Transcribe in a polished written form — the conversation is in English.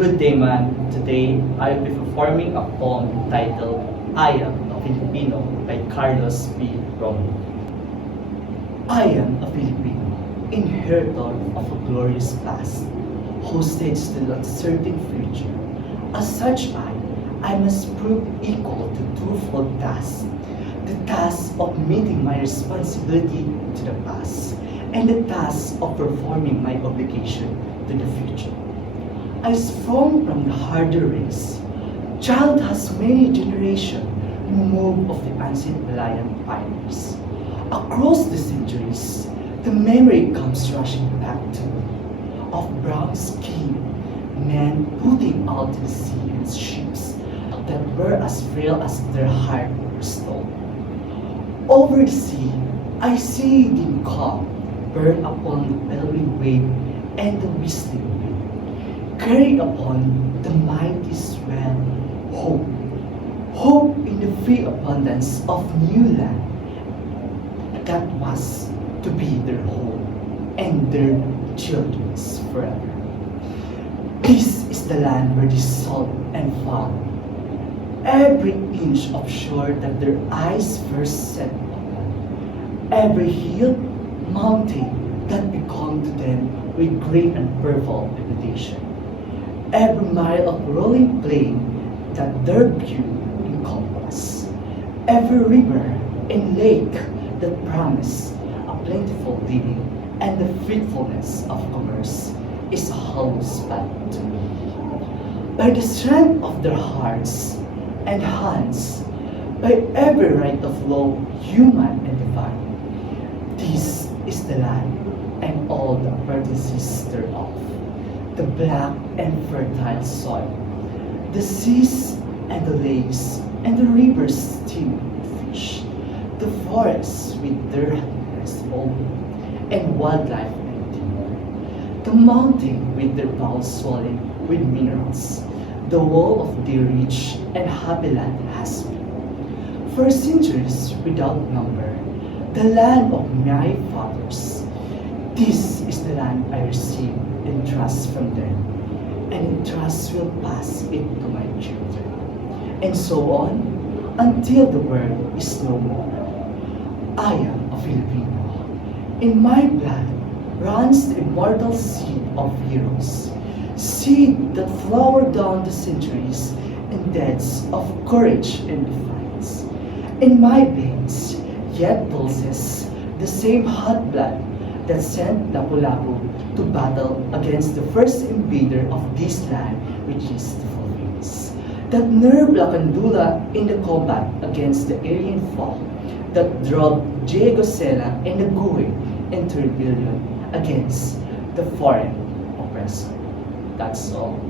Good day, man. Today, I'll be performing a poem titled I Am a Filipino by Carlos P. Romulo. I am a Filipino, inheritor of a glorious past, hosted still uncertain future. As such, I must prove equal to twofold tasks. The task of meeting my responsibility to the past, and the task of performing my obligation to the future. I sprung from the harder race. Child has many generations removed of the ancient Malayan pioneers. Across the centuries, the memory comes rushing back to me of brown skin, men putting out to the sea in ships that were as frail as their heart or stone. Over the sea, I see them calm, burn upon the bellowing wave and the whistling wind. Carried upon the mighty swell, hope. Hope in the free abundance of new land that was to be their home and their children's forever. This is the land where they sought and found every inch of shore that their eyes first set upon, every hill, mountain that become to them with green and purple vegetation, every mile of rolling plain that their view encompass, every river and lake that promise a plentiful living and the fruitfulness of commerce is a hollow spot to me. By the strength of their hearts and hands, by every right of law, human and divine, this is the land and all the appurtenances thereof, the black and fertile soil, the seas and the lakes and the rivers teem with fish, the forests with their happiness open, and wildlife and timber, the mountain with their bowels swollen with minerals, the wall of their rich and happy land has been, for centuries without number, the land of my fathers. This is the land I received in trust from them, and in trust will pass it to my children, and so on until the world is no more. I am a Filipino. In my blood runs the immortal seed of heroes, seed that flowered down the centuries in deeds of courage and defiance. In my veins yet pulses the same hot blood that sent Lapu-Lapu to battle against the first invader of this land, which is the Philippines. That nerve Lacandula in the combat against the Aryan foe, that drove Diego Sela and the Guy into rebellion against the foreign oppressor. That's all.